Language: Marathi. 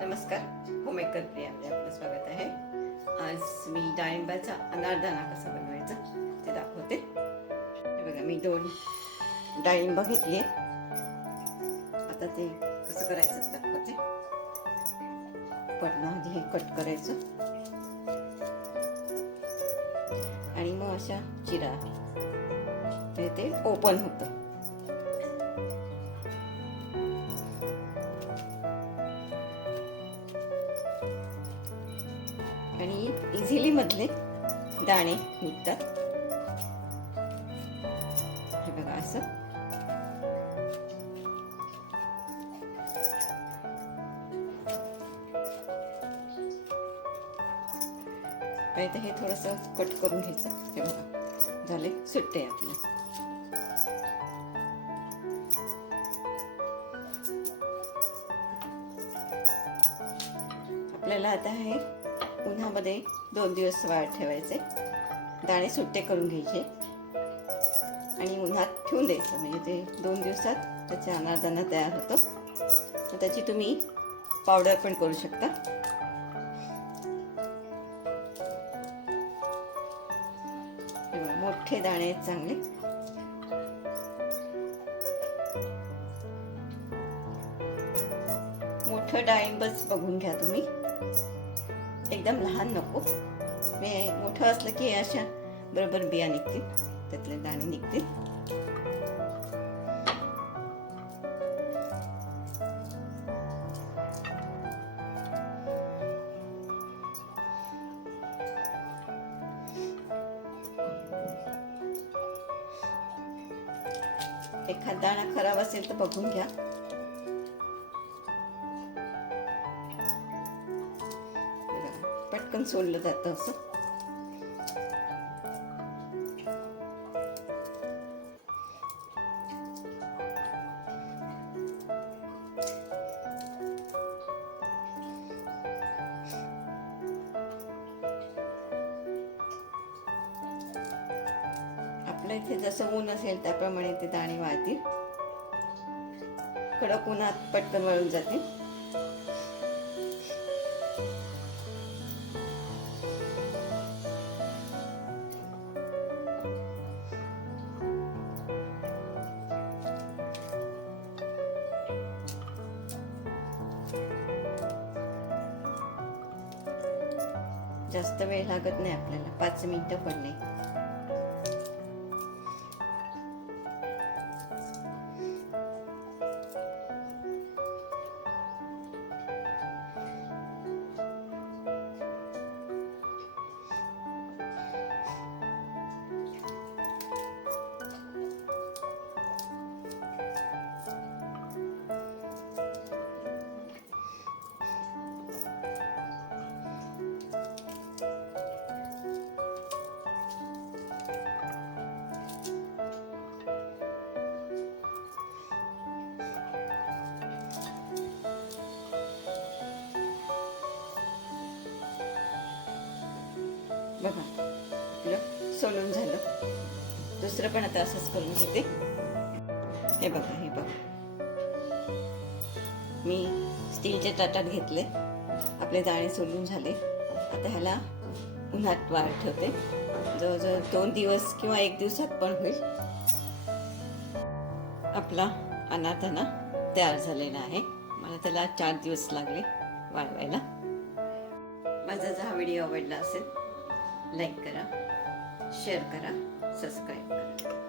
नमस्कार, होममेकर प्रियामध्ये आपलं स्वागत आहे. आज मी डाळिंबाचा अनारदाना कसा बनवायचा ते दाखवते. हे बघा, मी 2 डाळिंब घेतली. आता ते कसं करायचं ते दाखवते. पण आधी हे कट करायचं आणि मग अशा चिरा ते ओपन होतं. आणि इझिली मधले दाणे निघतात. हे बघा असं. आणि हे थोडंसं कट करून घ्यायचं. हे बघा झाले, सुट्टे आपले. आपल्याला आता हे उन्हामध्ये 2 दिवस वाळत ठेवायचे. दाणे सुट्टे करून घ्यायचे आणि उन्हात ठेवून द्यायचं. म्हणजे ते 2 दिवसात त्याचा अनारदाना तयार होतो. तर त्याची तुम्ही पावडर पण करू शकता. मोठे दाणे आहेत चांगले. मोठं डाळिंबच बघून घ्या तुम्ही, एकदम लहान नको. मोठं असलं की अशा बरोबर बिया निघतील, त्यातले दाणे निघतील. एखादा दाणा खराब असेल तर बघून घ्या. पटकन सोडलं जातं असं. आपल्या इथे जसं ऊन असेल त्याप्रमाणे ते दाणे वाळतील. कडक उन्हात पटकन वाळून जातील. जास्त वेळ लागत नाही आपल्याला, 5 मिनिटं पण नाही. बघा, आपलं सोलून झालं. दुसरं पण आता असंच करून घेते. हे बघा, हे बघा, मी स्टीलच्या ताटात घेतले. आपले दाणे सोलून झाले. आता ह्याला उन्हात वाळत ठेवते. जवळजवळ 2 दिवस किंवा 1 दिवसात पण होईल. आपला अनारदाना तयार झालेला आहे. मला त्याला 4 दिवस लागले वाळवायला. माझा जर हा व्हिडिओ आवडला असेल, लाईक करा, शेअर करा, सबस्क्राईब करा.